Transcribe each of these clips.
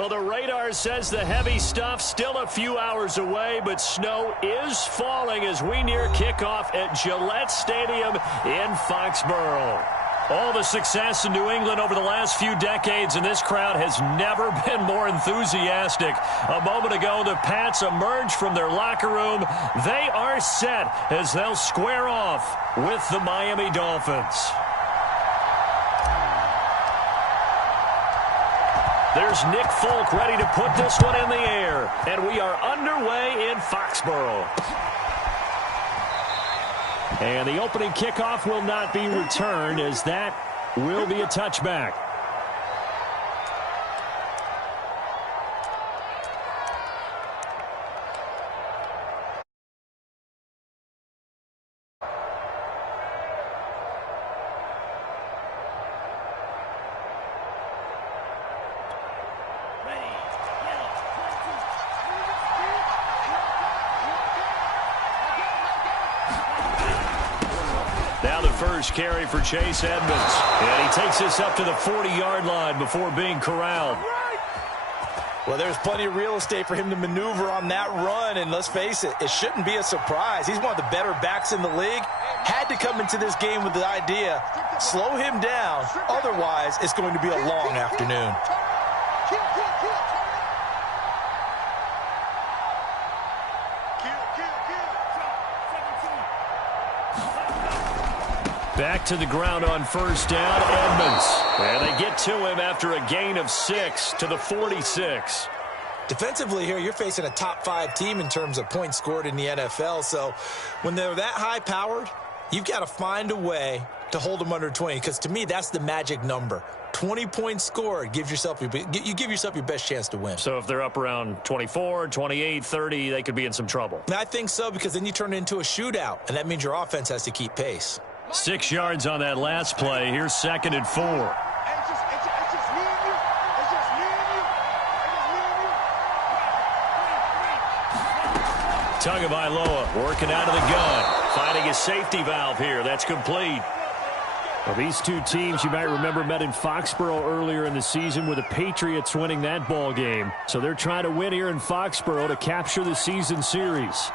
Well, the radar says the heavy stuff still a few hours away, but snow is falling as we near kickoff at Gillette Stadium in Foxborough. All the success in New England over the last few decades, and this crowd has never been more enthusiastic. A moment ago, the Pats emerged from their locker room. They are set as they'll square off with the Miami Dolphins. There's Nick Folk ready to put this one in the air, and we are underway in Foxborough. And the opening kickoff will not be returned, as that will be a touchback. Now the first carry for Chase Edmonds. And he takes this up to the 40-yard line before being corralled. Well, there's plenty of real estate for him to maneuver on that run, and let's face it, it shouldn't be a surprise. He's one of the better backs in the league. Had to come into this game with the idea, slow him down, otherwise it's going to be a long afternoon. Back to the ground on first down, Edmonds. And they get to him after a gain of 6 to the 46. Defensively here, you're facing a top-5 team in terms of points scored in the NFL. So when they're that high-powered, you've got to find a way to hold them under 20. Because to me, that's the magic number. 20 points scored, you give yourself your best chance to win. So if they're up around 24, 28, 30, they could be in some trouble. And I think so, because then you turn it into a shootout, and that means your offense has to keep pace. 6 yards on that last play. Here's 2nd and 4. Tagovailoa working out of the gun. Finding a safety valve here. That's complete. Well, these two teams, you might remember, met in Foxborough earlier in the season with the Patriots winning that ball game. So they're trying to win here in Foxborough to capture the season series.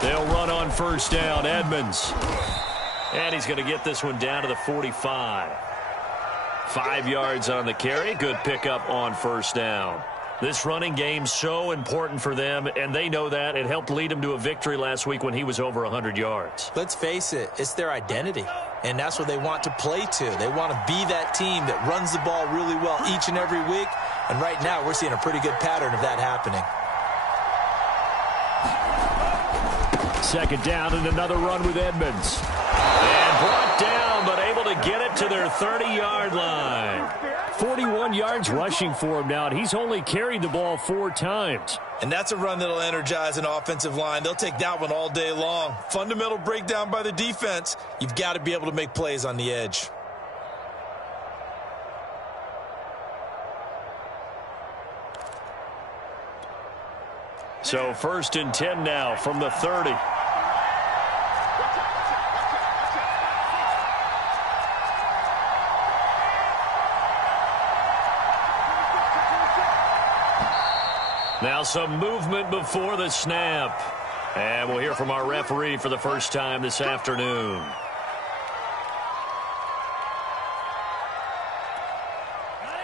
They'll run on first down, Edmonds. And he's going to get this one down to the 45. 5 yards on the carry. Good pickup on first down. This running game so important for them, and they know that. It helped lead them to a victory last week when he was over 100 yards. Let's face it, it's their identity, and that's what they want to play to. They want to be that team that runs the ball really well each and every week, and right now we're seeing a pretty good pattern of that happening. 2nd down and another run with Edmonds. And brought down, but able to get it to their 30-yard line. 41 yards rushing for him now, and he's only carried the ball 4 times. And that's a run that'll energize an offensive line. They'll take that one all day long. Fundamental breakdown by the defense. You've got to be able to make plays on the edge. So 1st and 10 now from the 30. Now some movement before the snap. And we'll hear from our referee for the first time this afternoon.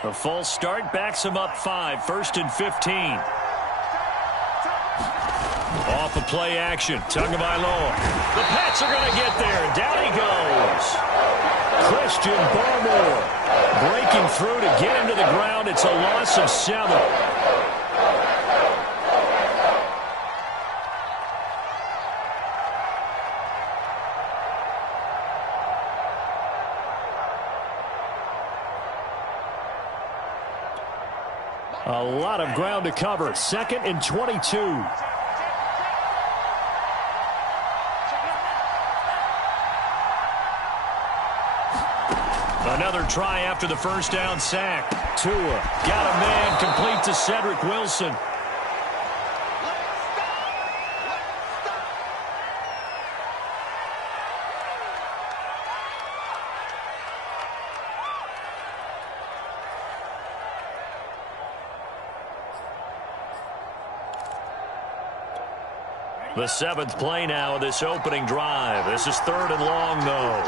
A false start backs him up 5. 1st and 15. Off of play action. Tagovailoa. The Pats are going to get there. Down he goes. Christian Barmore breaking through to get him to the ground. It's a loss of 7. A lot of ground to cover. 2nd and 22. Another try after the first down sack. Tua got a man complete to Cedric Wilson. The 7th play now of this opening drive. This is 3rd and long, though.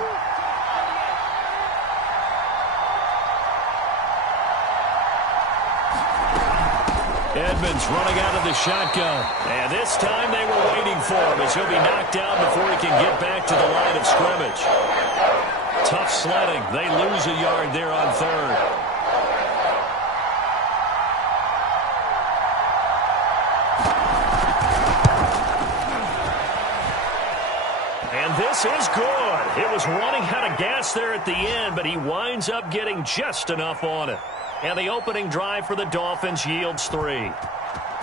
Edmonds running out of the shotgun. And this time they were waiting for him as he'll be knocked down before he can get back to the line of scrimmage. Tough sledding. They lose a yard there on 3rd. This is good. It was running out of gas there at the end, but he winds up getting just enough on it. And the opening drive for the Dolphins yields 3.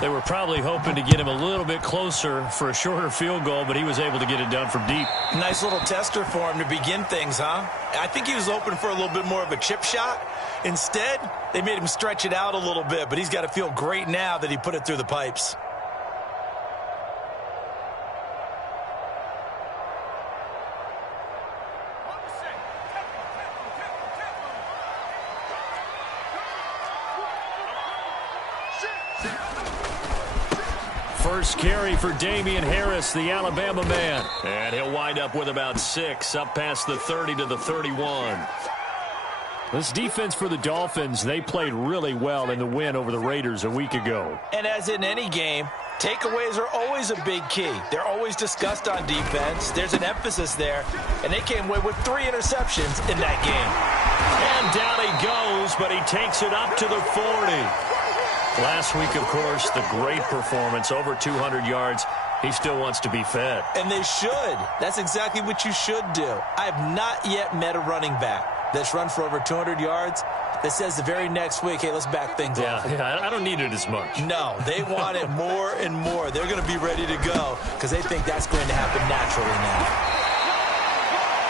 They were probably hoping to get him a little bit closer for a shorter field goal, but he was able to get it done from deep. Nice little tester for him to begin things, huh? I think he was hoping for a little bit more of a chip shot. Instead, they made him stretch it out a little bit, but he's got to feel great now that he put it through the pipes. First carry for Damian Harris, the Alabama man. And he'll wind up with about 6, up past the 30 to the 31. This defense for the Dolphins, they played really well in the win over the Raiders a week ago. And as in any game, takeaways are always a big key. They're always discussed on defense. There's an emphasis there, and they came away with 3 interceptions in that game. And down he goes, but he takes it up to the 40. Last week, of course, the great performance, over 200 yards. He still wants to be fed. And they should. That's exactly what you should do. I have not yet met a running back that's run for over 200 yards that says the very next week, hey, let's back things off. Yeah, I don't need it as much. No, they want it more and more. They're going to be ready to go because they think that's going to happen naturally now.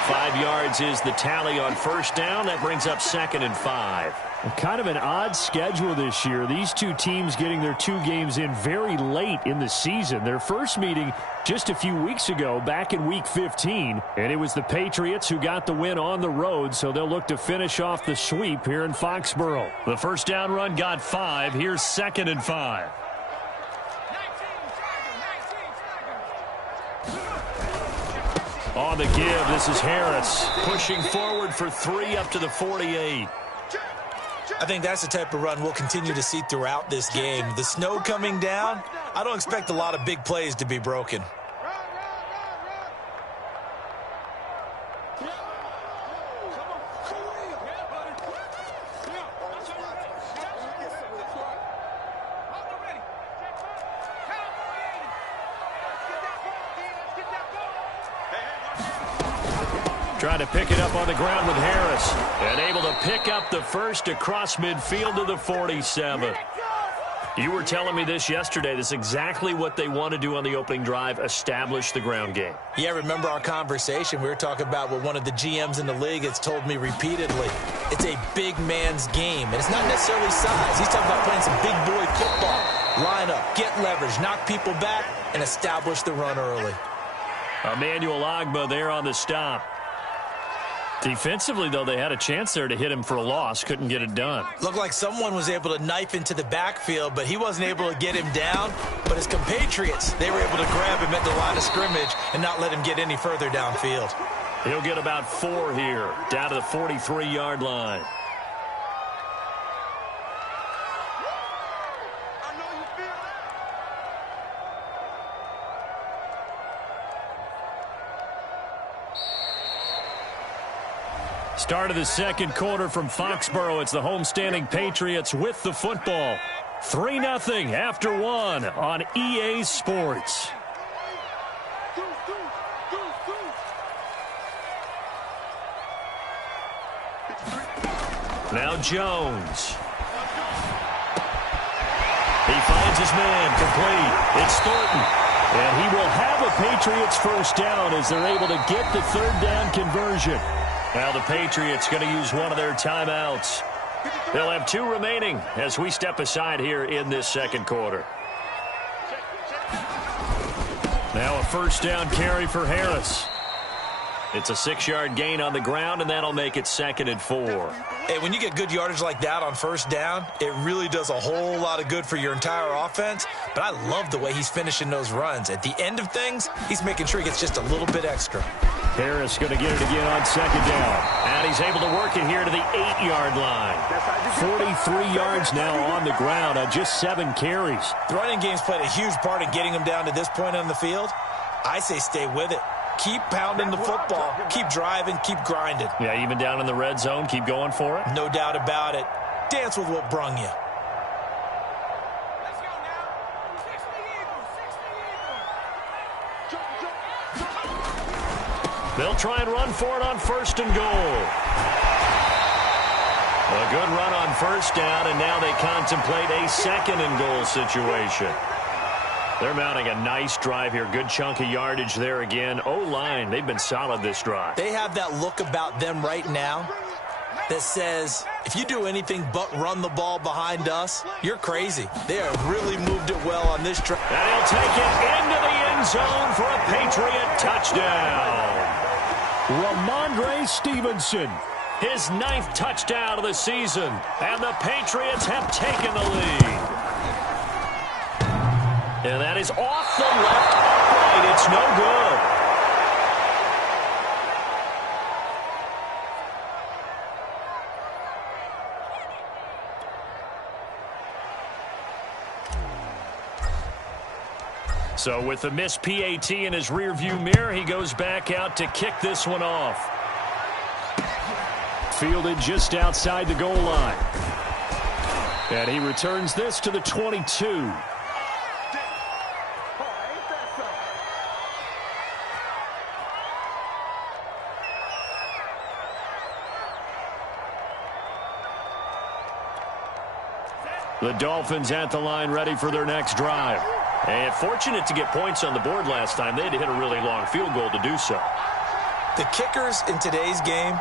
5 yards is the tally on first down. That brings up 2nd and 5. Kind of an odd schedule this year. These two teams getting their 2 games in very late in the season. Their first meeting just a few weeks ago, back in Week 15. And it was the Patriots who got the win on the road, so they'll look to finish off the sweep here in Foxborough. The first down run got 5. Here's 2nd and 5. On the give, this is Harris pushing forward for 3 up to the 48. I think that's the type of run we'll continue to see throughout this game. The snow coming down, I don't expect a lot of big plays to be broken. Trying to pick it up on the ground with Harris. And able to pick up the first across midfield to the 47. You were telling me this yesterday. This is exactly what they want to do on the opening drive, establish the ground game. Yeah, remember our conversation? We were talking about what one of the GMs in the league has told me repeatedly. It's a big man's game, and it's not necessarily size. He's talking about playing some big boy football. Line up, get leverage, knock people back, and establish the run early. Emmanuel Ogbah there on the stop. Defensively, though, they had a chance there to hit him for a loss. Couldn't get it done. Looked like someone was able to knife into the backfield, but he wasn't able to get him down. But his compatriots, they were able to grab him at the line of scrimmage and not let him get any further downfield. He'll get about 4 here, down to the 43-yard line. Start of the second quarter from Foxborough. It's the homestanding Patriots with the football. 3-0 after 1 on EA Sports. Now Jones. He finds his man complete. It's Thornton. And he will have a Patriots first down as they're able to get the third down conversion. Now the Patriots going to use one of their timeouts. They'll have 2 remaining as we step aside here in this second quarter. Now a first down carry for Harris. It's a 6-yard gain on the ground, and that'll make it 2nd and 4. Hey, when you get good yardage like that on first down, it really does a whole lot of good for your entire offense. But I love the way he's finishing those runs. At the end of things, he's making sure he gets just a little bit extra. Harris going to get it again on 2nd down. And he's able to work it here to the 8-yard line. 43 yards now on the ground on just 7 carries. The running game's played a huge part in getting him down to this point on the field. I say stay with it. Keep pounding the football. Keep driving. Keep grinding. Yeah, even down in the red zone, keep going for it. No doubt about it. Dance with what brung you. They'll try and run for it on 1st and goal. A good run on 1st down, and now they contemplate a 2nd and goal situation. They're mounting a nice drive here. Good chunk of yardage there again. O-line, they've been solid this drive. They have that look about them right now that says, if you do anything but run the ball behind us, you're crazy. They have really moved it well on this drive. And he'll take it into the end zone for a Patriot touchdown. Ramondre Stevenson. His 9th touchdown of the season. And the Patriots have taken the lead. And that is off the left upright. It's no good. So with the missed PAT in his rearview mirror, he goes back out to kick this one off. Fielded just outside the goal line. And he returns this to the 22. The Dolphins at the line, ready for their next drive. And fortunate to get points on the board last time. They had to hit a really long field goal to do so. The kickers in today's game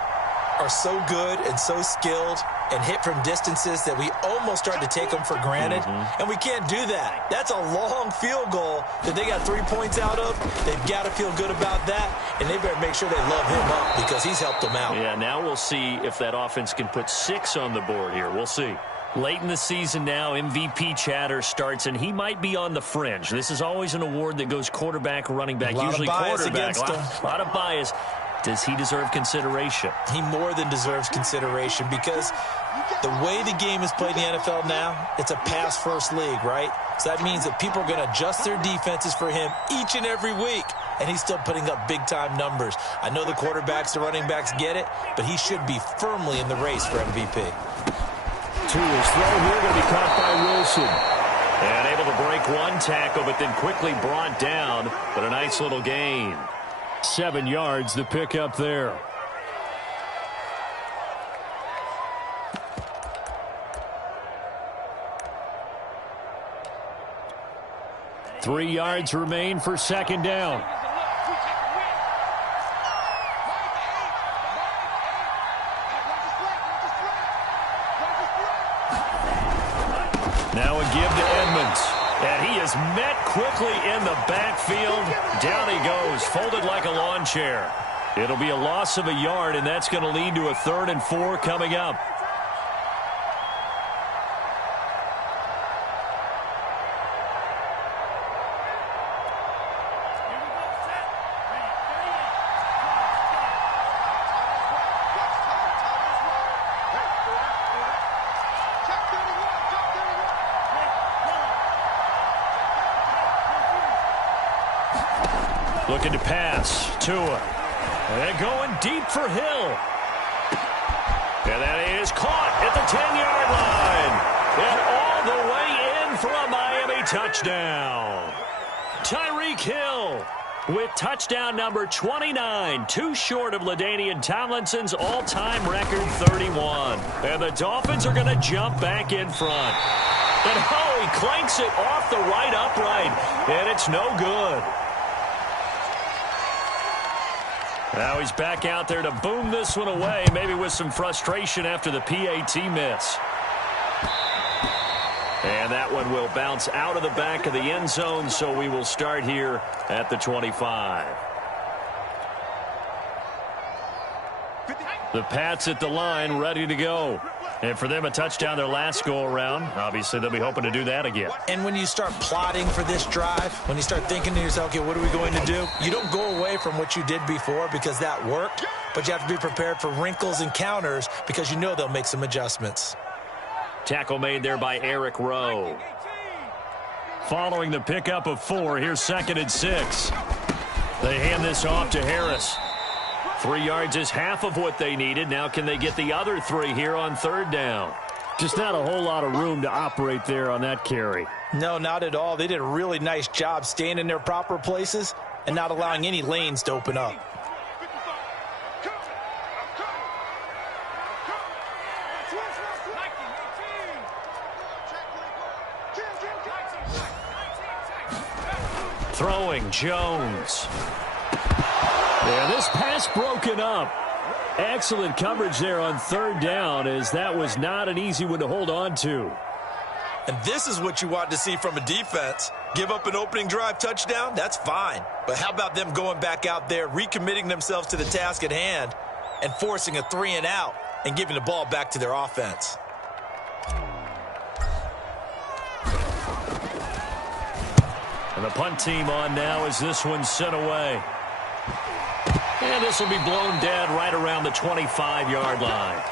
are so good and so skilled and hit from distances that we almost start to take them for granted. And we can't do that. That's a long field goal that they got 3 points out of. They've got to feel good about that, and they better make sure they love him up because he's helped them out. Yeah, now we'll see if that offense can put 6 on the board here. We'll see. Late in the season now, MVP chatter starts, and he might be on the fringe. This is always an award that goes quarterback, running back, usually quarterback. A lot of bias. Does he deserve consideration? He more than deserves consideration because the way the game is played in the NFL now, it's a pass-first league, right? So that means that people are going to adjust their defenses for him each and every week, and he's still putting up big-time numbers. I know the quarterbacks, the running backs get it, but he should be firmly in the race for MVP. To his throw here, going to be caught by Wilson. And able to break one tackle, but then quickly brought down. But a nice little gain. 7 yards, the pickup there. Three yards remain for 2nd down. Now a give to Edmonds. And he is met quickly in the backfield. Down he goes, folded like a lawn chair. It'll be a loss of a yard, and that's going to lead to a 3rd and 4 coming up. Looking to pass. Tua. And going deep for Hill. And that is caught at the 10-yard line. And all the way in for a Miami touchdown. Tyreek Hill with touchdown number 29. Too short of LaDainian Tomlinson's all-time record 31. And the Dolphins are going to jump back in front. And he clanks it off the right upright. And it's no good. Now he's back out there to boom this one away, maybe with some frustration after the PAT miss. And that one will bounce out of the back of the end zone, so we will start here at the 25. The Pats at the line, ready to go. And for them, a touchdown their last go-around. Obviously, they'll be hoping to do that again. And when you start plotting for this drive, when you start thinking to yourself, okay, what are we going to do? You don't go away from what you did before because that worked, but you have to be prepared for wrinkles and counters because you know they'll make some adjustments. Tackle made there by Eric Rowe. Following the pickup of 4, here's 2nd and 6. They hand this off to Harris. 3 yards is half of what they needed. Now can they get the other 3 here on 3rd down? Just not a whole lot of room to operate there on that carry. No, not at all. They did a really nice job staying in their proper places and not allowing any lanes to open up. Throwing, Jones. Yeah, this pass broken up. Excellent coverage there on 3rd down, as that was not an easy one to hold on to. And this is what you want to see from a defense. Give up an opening drive touchdown, that's fine. But how about them going back out there, recommitting themselves to the task at hand, and forcing a 3 and out and giving the ball back to their offense? And the punt team on now as this one's sent away. And this will be blown dead right around the 25-yard line.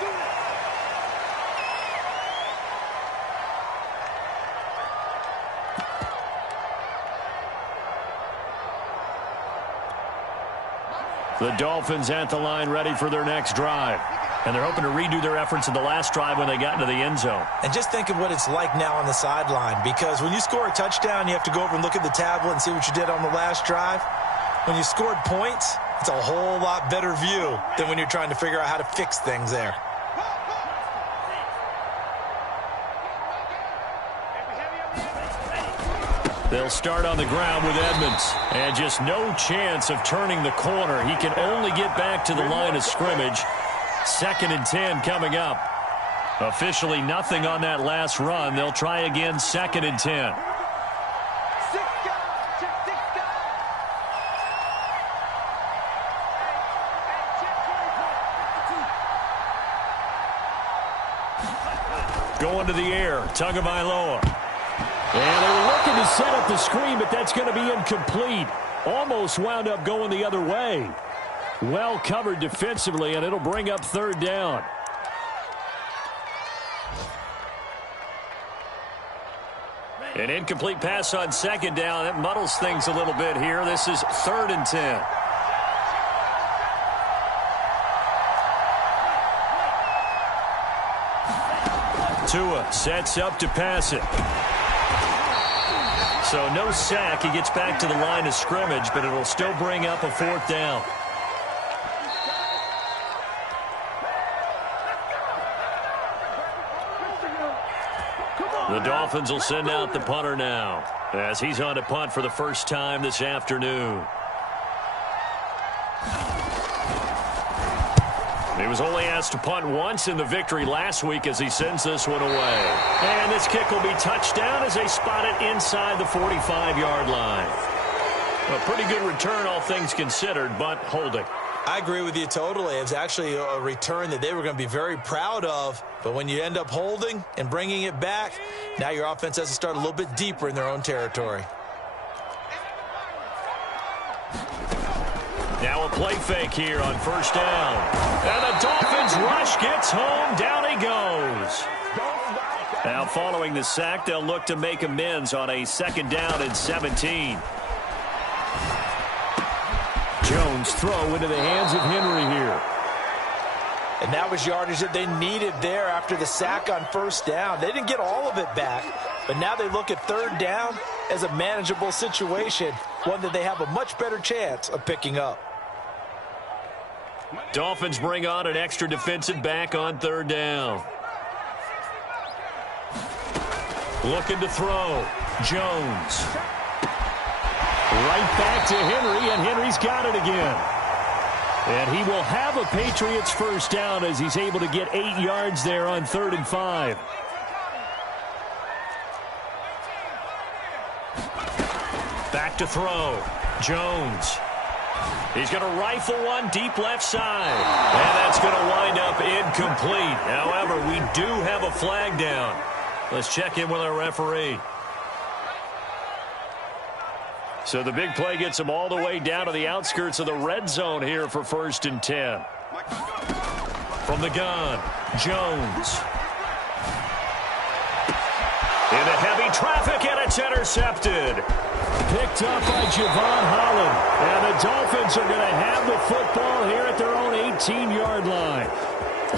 The Dolphins at the line ready for their next drive. And they're hoping to redo their efforts in the last drive when they got into the end zone. And just think of what it's like now on the sideline, because when you score a touchdown, you have to go over and look at the tablet and see what you did on the last drive. When you scored points, it's a whole lot better view than when you're trying to figure out how to fix things there. They'll start on the ground with Edmonds. And just no chance of turning the corner. He can only get back to the line of scrimmage. 2nd and 10 coming up. Officially nothing on that last run. They'll try again 2nd and 10. Going to the air, Tagovailoa. And they were looking to set up the screen, but that's going to be incomplete. Almost wound up going the other way. Well covered defensively, and it'll bring up 3rd down. An incomplete pass on 2nd down. That muddles things a little bit here. This is 3rd and 10. Tua sets up to pass it. So no sack. He gets back to the line of scrimmage, but it'll still bring up a 4th down. The Dolphins will send out the punter now as he's on to punt for the first time this afternoon. He was only asked to punt once in the victory last week as he sends this one away. And this kick will be touchdown as they spot it inside the 45-yard line. A pretty good return, all things considered, but holding. I agree with you totally. It's actually a return that they were going to be very proud of. But when you end up holding and bringing it back, now your offense has to start a little bit deeper in their own territory. Now a play fake here on 1st down. And the Dolphins rush gets home. Down he goes. Now following the sack, they'll look to make amends on a 2nd down and 17. Jones throw into the hands of Henry here. And that was yardage that they needed there after the sack on 1st down. They didn't get all of it back, but now they look at 3rd down as a manageable situation, one that they have a much better chance of picking up. Dolphins bring on an extra defensive back on 3rd down. Looking to throw. Jones. Right back to Henry, and Henry's got it again. And he will have a Patriots 1st down as he's able to get 8 yards there on 3rd and 5. Back to throw. Jones. He's going to rifle one deep left side. And that's going to wind up incomplete. However, we do have a flag down. Let's check in with our referee. So the big play gets him all the way down to the outskirts of the red zone here for 1st and 10. From the gun, Jones. Into heavy traffic, and it's intercepted. Picked up by Javon Holland. And the Dolphins are going to have the football here at their own 18-yard line.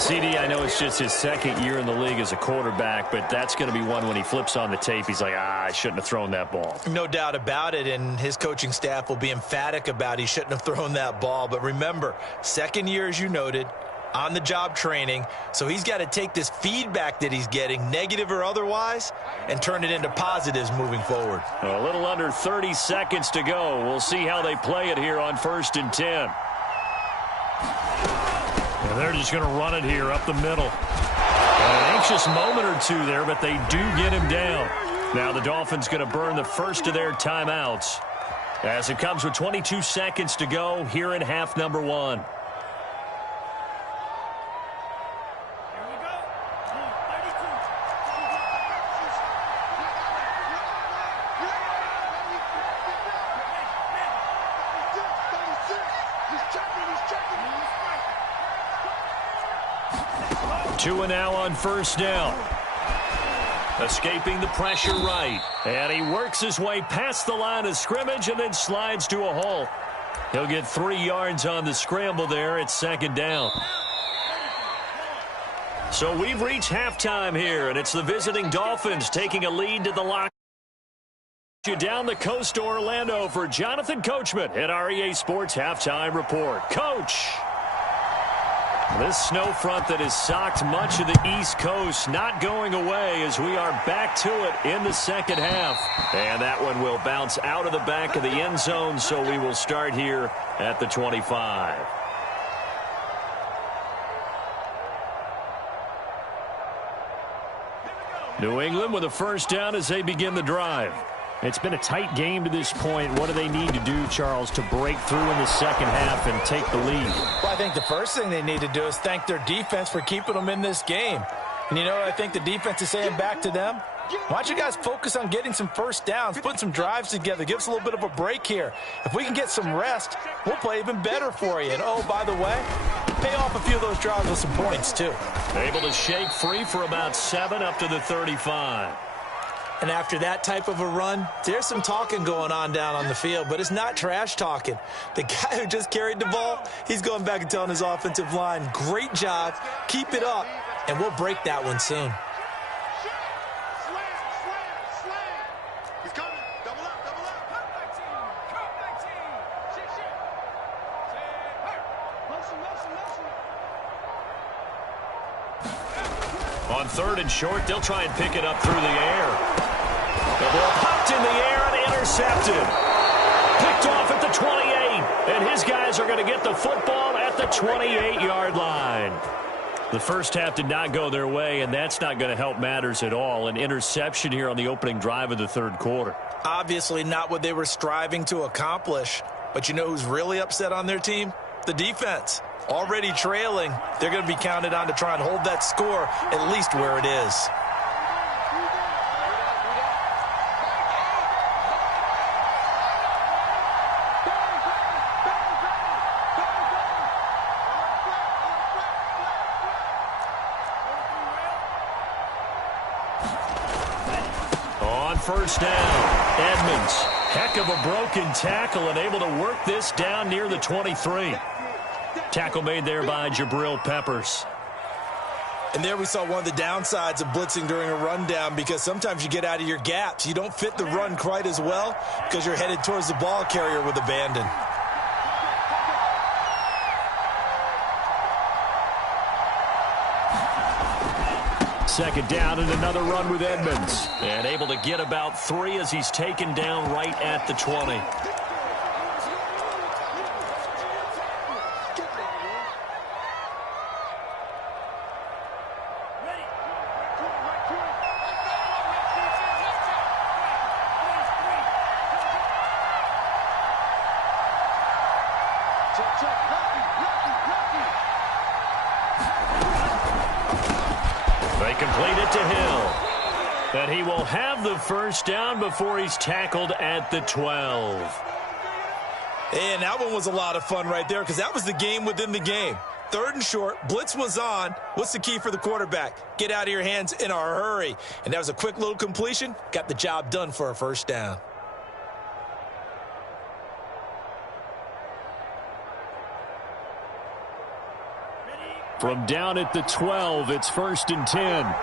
CD, I know it's just his 2nd year in the league as a quarterback, but that's going to be one when he flips on the tape, he's like, I shouldn't have thrown that ball. No doubt about it, and his coaching staff will be emphatic about he shouldn't have thrown that ball. But remember, 2nd year, as you noted, on-the-job training, so he's got to take this feedback that he's getting, negative or otherwise, and turn it into positives moving forward. A little under 30 seconds to go. We'll see how they play it here on 1st and 10. And they're just going to run it here up the middle. An anxious moment or two there, but they do get him down. Now the Dolphins going to burn the first of their timeouts as it comes with 22 seconds to go here in half number 1. 2 now on 1st down. Escaping the pressure right. And he works his way past the line of scrimmage and then slides to a hole. He'll get 3 yards on the scramble there. It's 2nd down. So we've reached halftime here, and it's the visiting Dolphins taking a lead to the lock. Down the coast to Orlando for Jonathan Coachman at our EA Sports Halftime Report. Coach! This snow front that has socked much of the East Coast not going away as we are back to it in the 2nd half. And that one will bounce out of the back of the end zone, so we will start here at the 25. New England with a 1st down as they begin the drive. It's been a tight game to this point. What do they need to do, Charles, to break through in the 2nd half and take the lead? Well, I think the first thing they need to do is thank their defense for keeping them in this game. And you know what I think the defense is saying back to them? Why don't you guys focus on getting some 1st downs, putting some drives together, give us a little bit of a break here. If we can get some rest, we'll play even better for you. And, oh, by the way, pay off a few of those drives with some points, too. Able to shake free for about 7 up to the 35. And after that type of a run, there's some talking going on down on the field, but it's not trash talking. The guy who just carried the ball, he's going back and telling his offensive line, great job, keep it up, and we'll break that one soon. On 3rd and short, they'll try and pick it up through the air. The ball popped in the air and intercepted. Picked off at the 28. And his guys are going to get the football at the 28-yard line. The first half did not go their way, and that's not going to help matters at all. An interception here on the opening drive of the 3rd quarter. Obviously not what they were striving to accomplish. But you know who's really upset on their team? The defense. Already trailing, they're going to be counted on to try and hold that score at least where it is. On 1st down, Edmonds. Heck of a broken tackle and able to work this down near the 23. Tackle made there by Jabril Peppers. And there we saw one of the downsides of blitzing during a rundown, because sometimes you get out of your gaps. You don't fit the run quite as well because you're headed towards the ball carrier with abandon. Second down and another run with Edmonds. And able to get about 3 as he's taken down right at the 20. They complete it to Hill. And he will have the first down before he's tackled at the 12. And that one was a lot of fun right there because that was the game within the game. 3rd and short, blitz was on. What's the key for the quarterback? Get out of your hands in a hurry. And that was a quick little completion. Got the job done for a first down. From down at the 12, it's 1st and 10.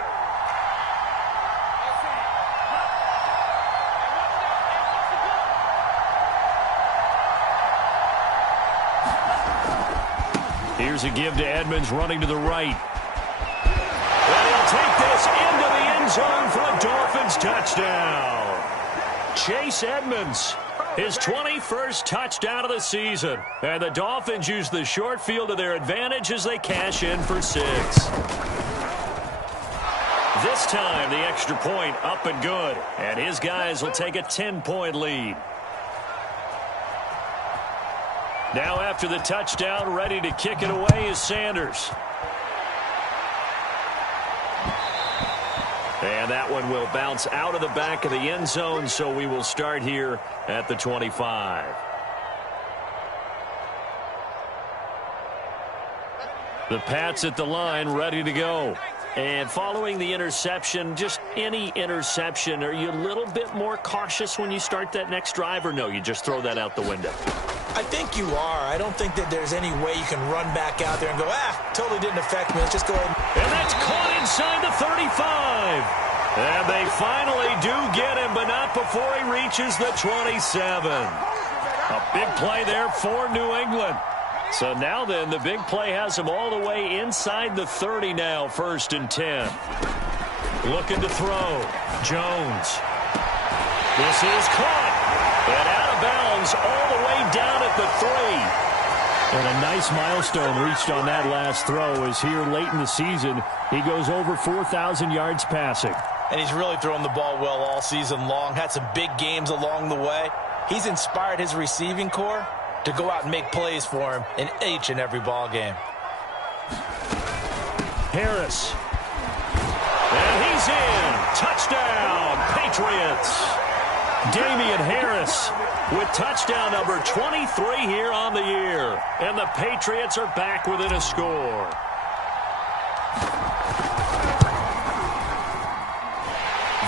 Here's a give to Edmonds running to the right. And he'll take this into the end zone for a Dolphins touchdown. Chase Edmonds, his 21st touchdown of the season. And the Dolphins use the short field to their advantage as they cash in for 6. This time, the extra point up and good. And his guys will take a 10-point lead. Now after the touchdown, ready to kick it away is Sanders. And that one will bounce out of the back of the end zone, so we will start here at the 25. The Pats at the line, ready to go. And following the interception, just any interception, are you a little bit more cautious when you start that next drive, or no, you just throw that out the window? I think you are. I don't think that there's any way you can run back out there and go, totally didn't affect me. Let's just go ahead. And that's caught inside the 35. And they finally do get him, but not before he reaches the 27. A big play there for New England. So now then, the big play has him all the way inside the 30 now, 1st and 10. Looking to throw. Jones. This is caught. And out of bounds all the way down at the 3. And a nice milestone reached on that last throw as here late in the season, he goes over 4,000 yards passing. And he's really thrown the ball well all season long. Had some big games along the way. He's inspired his receiving corps to go out and make plays for him in each and every ball game. Harris. And he's in. Touchdown, Patriots. Damian Harris with touchdown number 23 here on the year. And the Patriots are back within a score.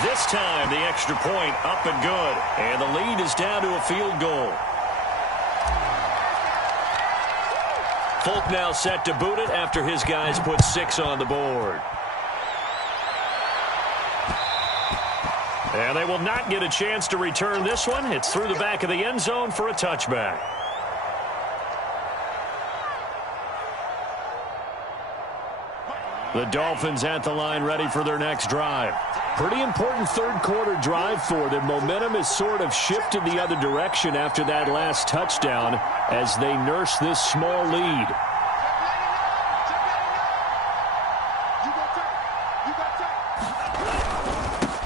This time, the extra point up and good. And the lead is down to a field goal. Folk now set to boot it after his guys put 6 on the board. And they will not get a chance to return this one. It's through the back of the end zone for a touchback. The Dolphins at the line ready for their next drive. Pretty important third quarter drive for them. Momentum has sort of shifted the other direction after that last touchdown as they nurse this small lead.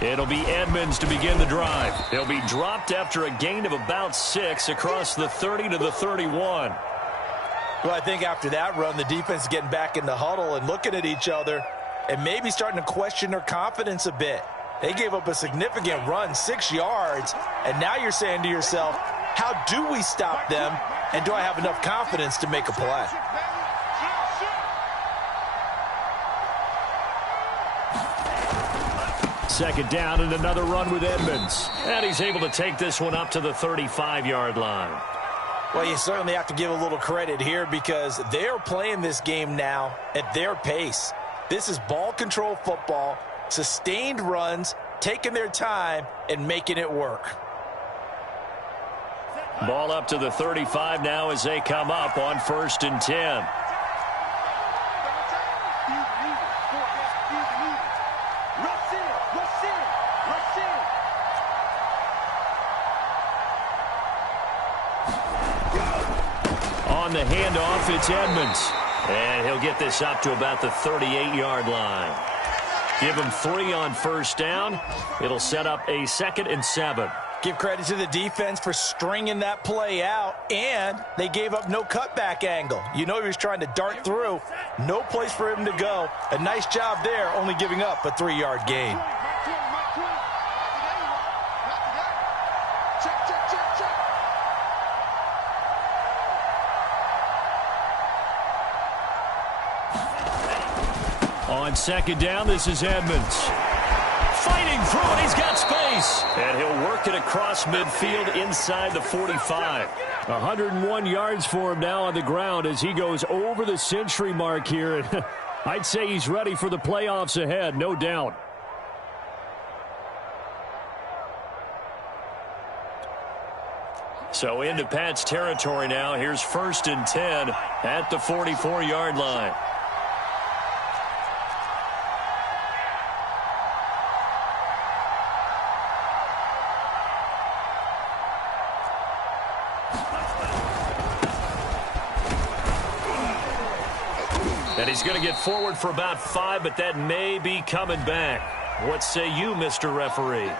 It'll be Edmonds to begin the drive. He'll be dropped after a gain of about 6 across the 30 to the 31. Well, I think after that run, the defense is getting back in the huddle and looking at each other and maybe starting to question their confidence a bit. They gave up a significant run, 6 yards, and now you're saying to yourself, how do we stop them, and do I have enough confidence to make a play? Second down and another run with Edmonds. And he's able to take this one up to the 35-yard line. Well, you certainly have to give a little credit here because they're playing this game now at their pace. This is ball control football, sustained runs, taking their time, and making it work. Ball up to the 35 now as they come up on 1st and 10. On the handoff, it's Edmonds. And he'll get this up to about the 38-yard line. Give him 3 on 1st down. It'll set up a 2nd and 7. Give credit to the defense for stringing that play out, and they gave up no cutback angle. You know he was trying to dart through. No place for him to go. A nice job there, only giving up a 3-yard gain. On second down, this is Edmonds. Fighting through it, he's got space. And he'll work it across midfield inside the 45. 101 yards for him now on the ground as he goes over the century mark here. I'd say he's ready for the playoffs ahead, no doubt. So into Pat's territory now. Here's 1st and 10 at the 44-yard line. And he's going to get forward for about 5, but that may be coming back. What say you, Mr. Referee?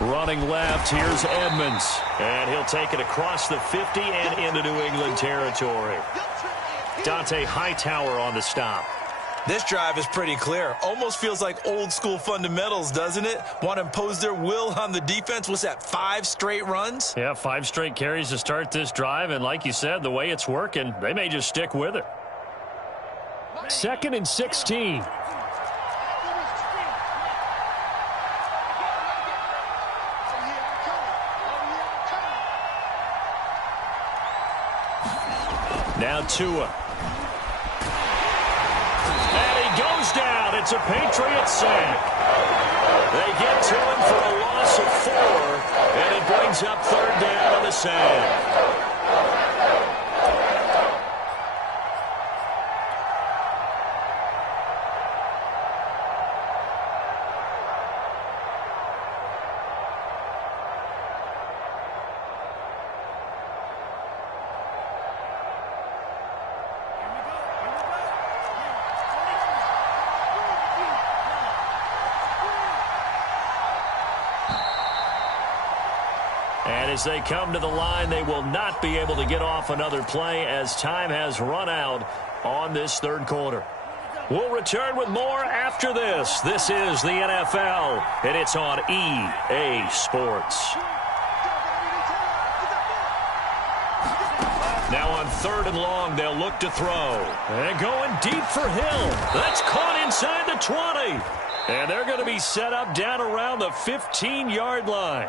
Running left, here's Edmonds. And he'll take it across the 50 and into New England territory. Dante Hightower on the stop. This drive is pretty clear. Almost feels like old school fundamentals, doesn't it? Want to impose their will on the defense. What's that, 5 straight runs? Yeah, 5 straight carries to start this drive. And like you said, the way it's working, they may just stick with it. 2nd and 16. Now Tua. And he goes down. It's a Patriots sack. They get to him for a loss of 4, and it brings up 3rd down on the sack. And as they come to the line, they will not be able to get off another play as time has run out on this 3rd quarter. We'll return with more after this. This is the NFL, and it's on EA Sports. Now on 3rd and long, they'll look to throw. And going deep for Hill. That's caught inside the 20. And they're going to be set up down around the 15-yard line.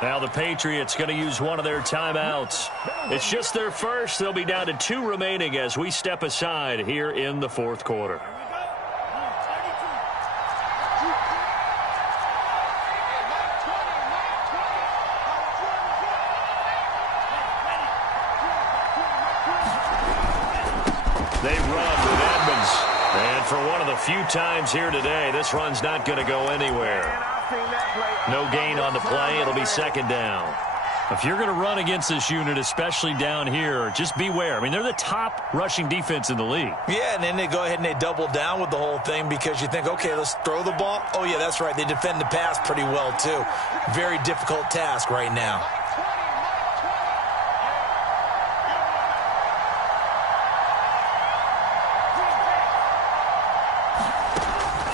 Now the Patriots going to use one of their timeouts. It's just their first. They'll be down to 2 remaining as we step aside here in the 4th quarter. They run with Edmonds. And for one of the few times here today, this run's not going to go anywhere. No gain on the play. It'll be 2nd down. If you're going to run against this unit, especially down here, just beware. I mean, they're the top rushing defense in the league. Yeah, and then they go ahead and they double down with the whole thing because you think, okay, let's throw the ball. Oh, yeah, that's right. They defend the pass pretty well, too. Very difficult task right now.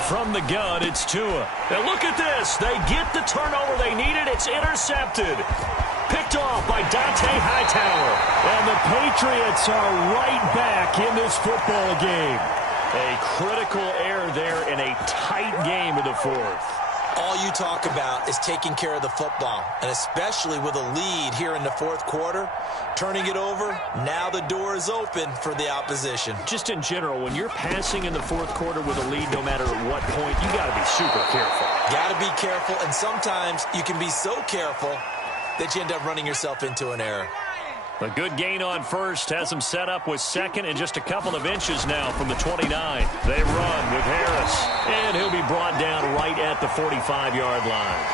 From the gun, it's Tua. And look at this. They get the turnover they needed. It's intercepted. Picked off by Dante Hightower. And the Patriots are right back in this football game. A critical error there in a tight game in the 4th. All you talk about is taking care of the football, and especially with a lead here in the 4th quarter, turning it over, now the door is open for the opposition. Just in general, when you're passing in the 4th quarter with a lead, no matter at what point, you got to be super careful. Got to be careful, and sometimes you can be so careful that you end up running yourself into an error. A good gain on first has him set up with second and just a couple of inches now from the 29. They run with Harris, and he'll be brought down right at the 45-yard line.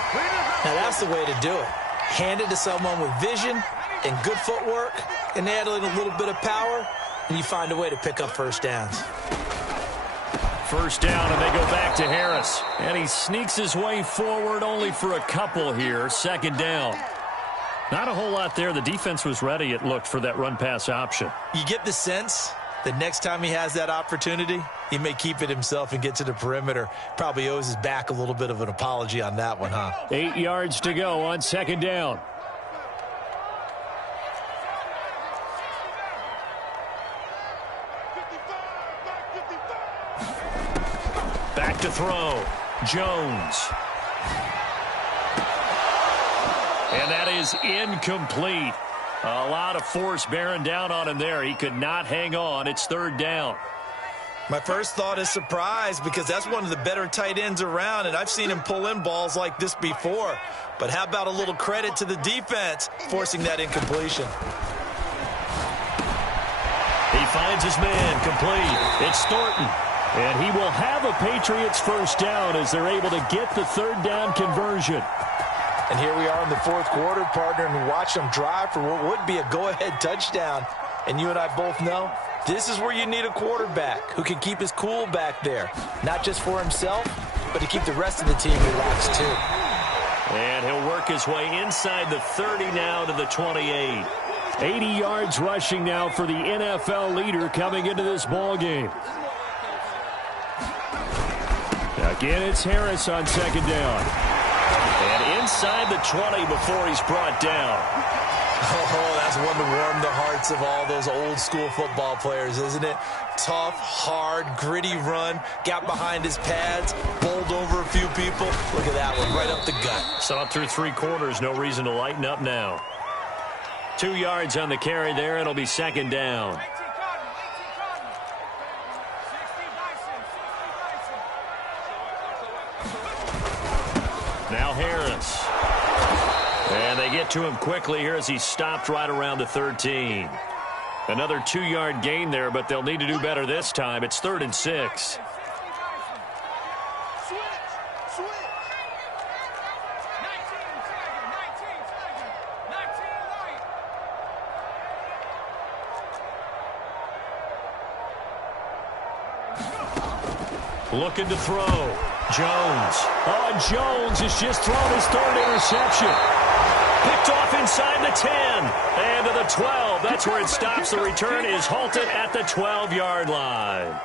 Now that's the way to do it. Hand it to someone with vision and good footwork, and add in a little bit of power, and you find a way to pick up first downs. First down, and they go back to Harris. And he sneaks his way forward only for a couple here. Second down. Not a whole lot there. The defense was ready, it looked, for that run-pass option. You get the sense that next time he has that opportunity, he may keep it himself and get to the perimeter. Probably owes his back a little bit of an apology on that one, huh? 8 yards to go on second down. Back to throw. Jones. And that is incomplete. A lot of force bearing down on him there. He could not hang on. It's third down. My first thought is surprise, because that's one of the better tight ends around, and I've seen him pull in balls like this before. But how about a little credit to the defense forcing that incompletion? He finds his man complete. It's Thornton. And he will have a Patriots first down as they're able to get the third down conversion. And here we are in the fourth quarter, partner, and watch them drive for what would be a go-ahead touchdown. And you and I both know this is where you need a quarterback who can keep his cool back there. Not just for himself, but to keep the rest of the team relaxed too. And he'll work his way inside the 30 now to the 28. 80 yards rushing now for the NFL leader coming into this ball game. Again, it's Harris on second down. And inside the 20 before he's brought down. Oh, that's one to warm the hearts of all those old school football players, isn't it? Tough, hard, gritty run. Got behind his pads, bowled over a few people. Look at that one, right up the gut. Saw it through three quarters. No reason to lighten up now. 2 yards on the carry there. It'll be second down. Now Harris. And they get to him quickly here as he stopped right around the 13. Another 2-yard gain there, but they'll need to do better this time. It's 3rd and 6. Looking to throw. Jones. Oh, Jones has just thrown his third interception. Picked off inside the 10. And to the 12. That's where it stops. The return is halted at the 12-yard line.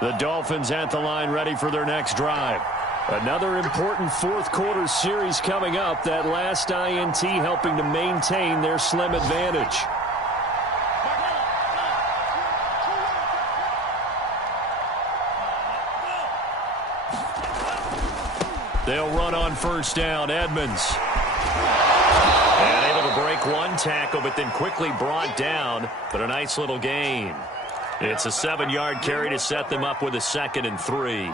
The Dolphins at the line ready for their next drive. Another important fourth quarter series coming up. That last INT helping to maintain their slim advantage. They'll run on first down. Edmonds. And able to break one tackle, but then quickly brought down. But a nice little gain. It's a 7-yard carry to set them up with a 2nd and 3.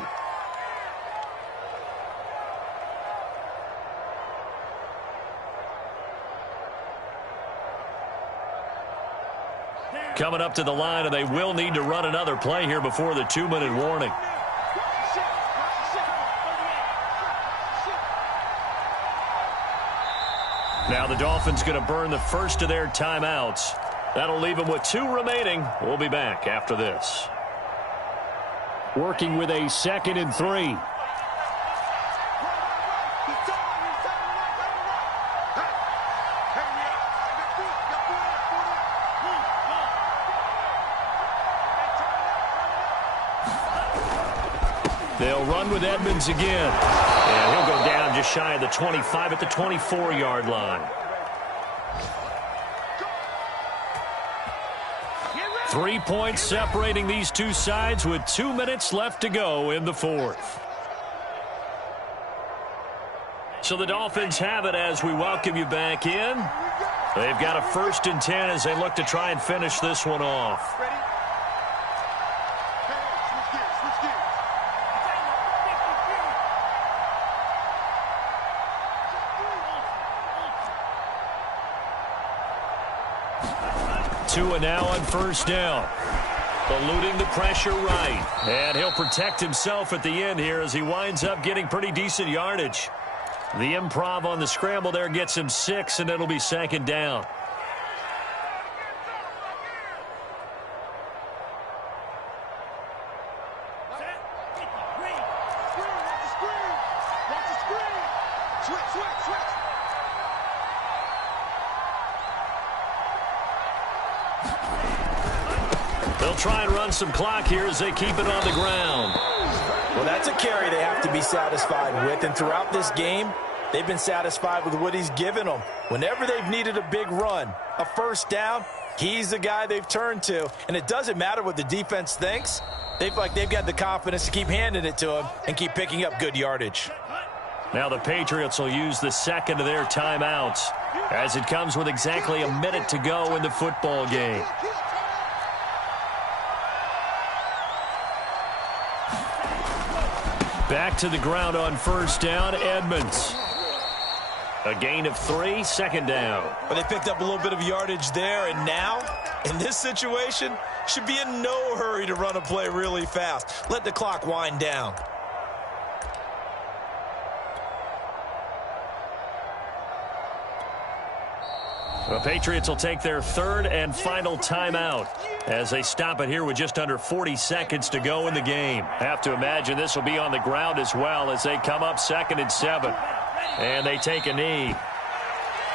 Coming up to the line, and they will need to run another play here before the 2-minute warning. Now the Dolphins going to burn the first of their timeouts. That'll leave them with 2 remaining. We'll be back after this. Working with a 2nd and 3. They'll run with Edmonds again. And he'll go down just shy of the 25 at the 24-yard line. 3 points separating these two sides with 2 minutes left to go in the fourth. So the Dolphins have it as we welcome you back in. They've got a 1st and 10 as they look to try and finish this one off. Tua now on first down. Eluding the pressure right. And he'll protect himself at the end here as he winds up getting pretty decent yardage. The improv on the scramble there gets him 6, and it'll be second down. They'll try and run some clock here as they keep it on the ground. Well, that's a carry they have to be satisfied with. And throughout this game, they've been satisfied with what he's given them. Whenever they've needed a big run, a first down, he's the guy they've turned to. And it doesn't matter what the defense thinks. They've got the confidence to keep handing it to him and keep picking up good yardage. Now the Patriots will use the second of their timeouts as it comes with exactly a minute to go in the football game. Back to the ground on first down, Edmonds. A gain of 3, second down. But they picked up a little bit of yardage there, and now, in this situation, should be in no hurry to run a play really fast. Let the clock wind down. The Patriots will take their third and final timeout as they stop it here with just under 40 seconds to go in the game. Have to imagine this will be on the ground as well as they come up 2nd and 7. And they take a knee.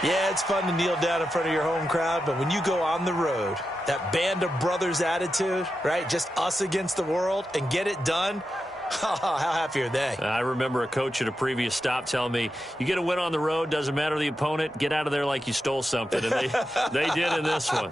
Yeah, it's fun to kneel down in front of your home crowd, but when you go on the road, that band of brothers attitude, right, just us against the world, and get it done, how happy are they? I remember a coach at a previous stop telling me, you get a win on the road, doesn't matter the opponent, get out of there like you stole something. And they did in this one.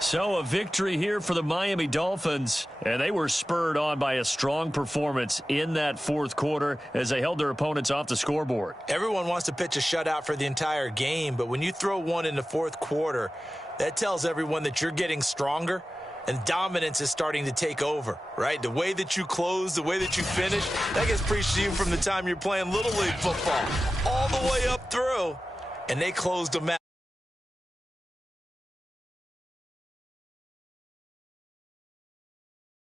So a victory here for the Miami Dolphins, and they were spurred on by a strong performance in that fourth quarter as they held their opponents off the scoreboard. Everyone wants to pitch a shutout for the entire game, but when you throw one in the fourth quarter, that tells everyone that you're getting stronger and dominance is starting to take over, right? The way that you close, the way that you finish, that gets preached to you from the time you're playing Little League football all the way up through, and they closed them out.